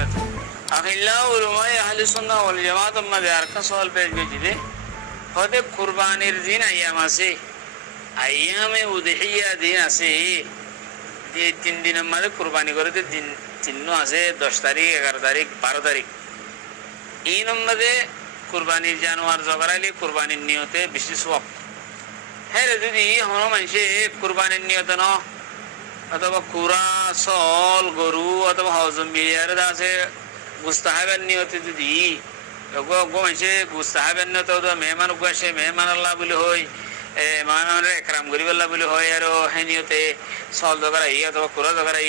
وبركاته. أخلاء علماء أهل السنة والجماعة ما بيارك سؤال بيجي هذا قربان الدين أيام أسي أيام وضحية دين أسي دي 3 দিন আমাদের কুরবানি করে দিন 3 আছে 10 তারিখ 11 তারিখ 12 তারিখ এই নম্বরে কুরবানির জানোয়ার জগরাইলে কুরবানির নিয়তে বেশি সওয়াব হ্যাঁ যদি হনো মানুষে কুরবানির নিয়ত ন অথবা কুরা সল গরু অথবা হজম বিয়ার আছে মুস্তাহাবের নিয়তে যদি গো মানুষে মুস্তাহাবের নিয়ত মেহমান আসে মেহমান আল্লাহ বলে হয় মেহমানের একরাম গরিবাল্লাহ বলে হয় আর হ্যাঁ নিয়তে সল জগরাই অথবা কুরা জগরাই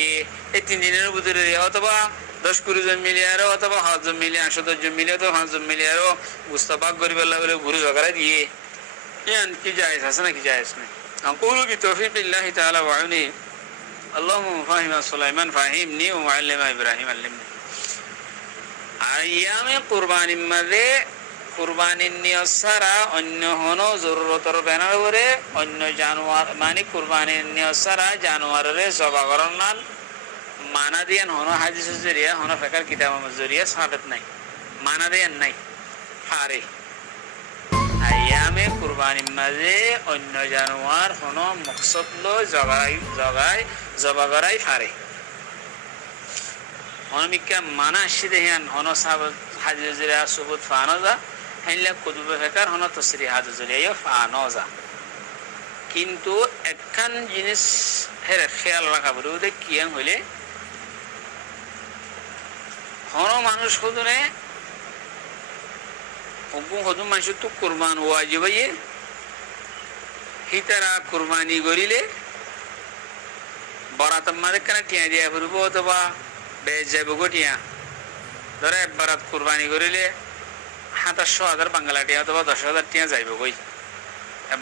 এই 3 দিনের ভিতরে অথবা 10-20 জন মিলে আরো অথবা 1,000 জন মিলে 800 জন মিলে অথবা 500 জন মিলে আরো মুস্তাফাক গরিবাল্লাহ বলে গুরু জগরাই দিয়ে ইয়ান কি জায়েজ আছে না কি জায়েজ নেই আকুলু বিতৌফিক বিল্লাহি তাআলা ওয়া আউনি আল্লাহুম্মা ফাহিম সুলাইমান ফাহিমনি ওয়া মুআল্লিমা ইব্রাহিম আল্লিমনি আইয়ামে কুরবানির মধ্যে কুরবানির নিয়ত ছাড়া অন্য হনো জরুরতর বেনার করে অন্য জানোয়ার মানে কুরবানির নিয়ত ছাড়া জানোয়ারের জবা করার মানা দিয়ান হনো হাদিসের জরিয়া হনো ফিকর কিতাবের জরিয়া সাবিত নাই মানা দিয়ান নাই হারে আইয়ামে কুরবানির মাঝে অন্য জানোয়ার হনো মকসদ লো জবা করাই পারে হনমিকা মানা আসি দেহিয়ান হনো সাবিত হাদিসের জরিয়া সুবুত ফানো যা হেনলে কুতুবে ফিকর হনো তসরিহ হাদিস জরিয়া ফানো যা কিন্তু একখান জিনিস হেরে খেয়াল রাখা বলে কিয়াং হইলে হনো মানুষ হুদুনে হদুম মানুষ তো কুরবান ওয়াজিব হিতারা কুরবানি করিলে বরাত মাঝে কেন টিয়া দিয়া ফুরব অথবা বেশ যাব গটিয়া ধরে বরাত কুরবানি করিলে 7,000 বাংলা টিয়া অথবা 10,000 টিয়া যাইব গই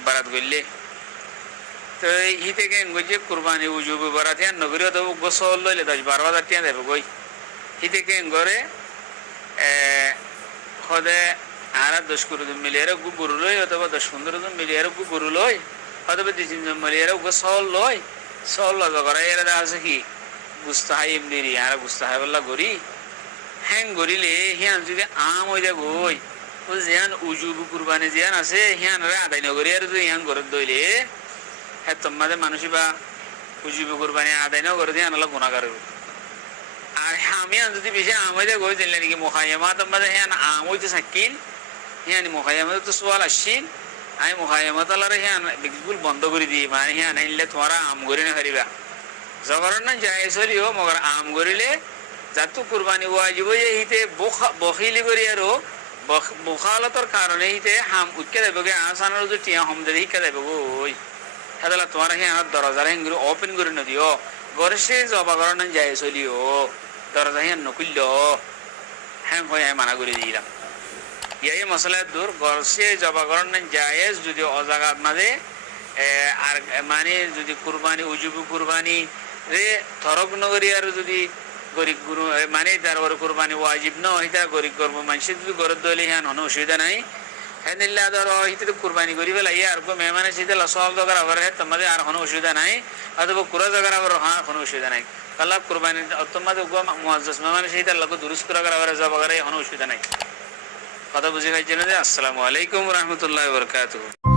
বরাত করলে তো হিতে কে গজে কুরবানি উজুব বরাত ইয়ান নগরী অথবা গোসল লইলে 10-12,000 টিয়া যাইব গই হিতে কে গরে খদে আর 10 জন মিলে আর গরু লই অথবা 10-15 জন মিলে আর গরু লই অথবা 2-3 জন মিলে আর গোসল লই সল জগরা এর আছে কি গুস্তাহাইম দিরি আর গুস্তাহাইবল্লাহ গরি হ্যাং গরিলে হিয়ান যদি আম হই যা গই ও জিয়ান উজুব কুরবানি জিয়ান আছে হিয়ান রে আদায় নগরি আর যদি হিয়ান গরত দইলে হ্যাঁ তোমাদের মানুষই বা উজুব কুরবানি আদায় নগরি দিয়ে আনলা গুনাহগার আর আমি যদি বেশি আম হই যা গই দিলে নাকি মুখায়মা তোমাদের হিয়ান আম হইতে সাকিন হিয়ান মুখায়মা তো সওয়াল আসিন আমি মুখায়মা তালারে হিয়ান বিলকুল বন্ধ করে দিই মানে হিয়ান আইলে তোমারা আম গরি না হারিবা জগরন না জায়েজ হলিও মগর আম গরিলে যাতু কুরবানি ওয়াজিব হিতে বখিলি করি আর বখালতর কারণে হিতে হাম উৎকে দেবগে আসানোর যদি টিয়া হম দেবে হিকা দেবে গই হেদালা তোমার হিয়ান দরজার হেঙ্গুরি ওপেন করে নদিও গরে সে জবাগরণ জায়েজ হলিও দরজা হিয়ান নকুল্য হ্যাঁ হয় আমি মানা করে দিলাম এই মশলা দূর গরসে জবাগরণ জায়েজ যদি অজাগাত মাঝে আর মানে যদি কুরবানি উজুব কুরবানি রে থরক নগরী আর যদি গরিব গুরু মানে তার কুরবানি ওয়াজিব ন হিতা গরিব করব মানুষ যদি গরত দইলে হ্যাঁ কোনো অসুবিধা নাই হ্যাঁ নিল্লা ধরো হিতে কুরবানি করি ফেলা আর মেহমানের সাথে সব জগার আবার হ্যাঁ তোমাদের আর কোনো অসুবিধা নাই অথবা কুরা জগার আবার হ্যাঁ কোনো অসুবিধা নাই আল্লাহ কুরবানি তোমাদের মুআজ্জাজ মেহমানের সাথে আল্লাহকে দুরুস্ত করা আবার জবাগারে কোনো অসুবিধা নাই কথা বুঝে খাইছেন যে আসসালামু আলাইকুম ওয়া রাহমাতুল্লাহি ওয়া বারাকাতুহু।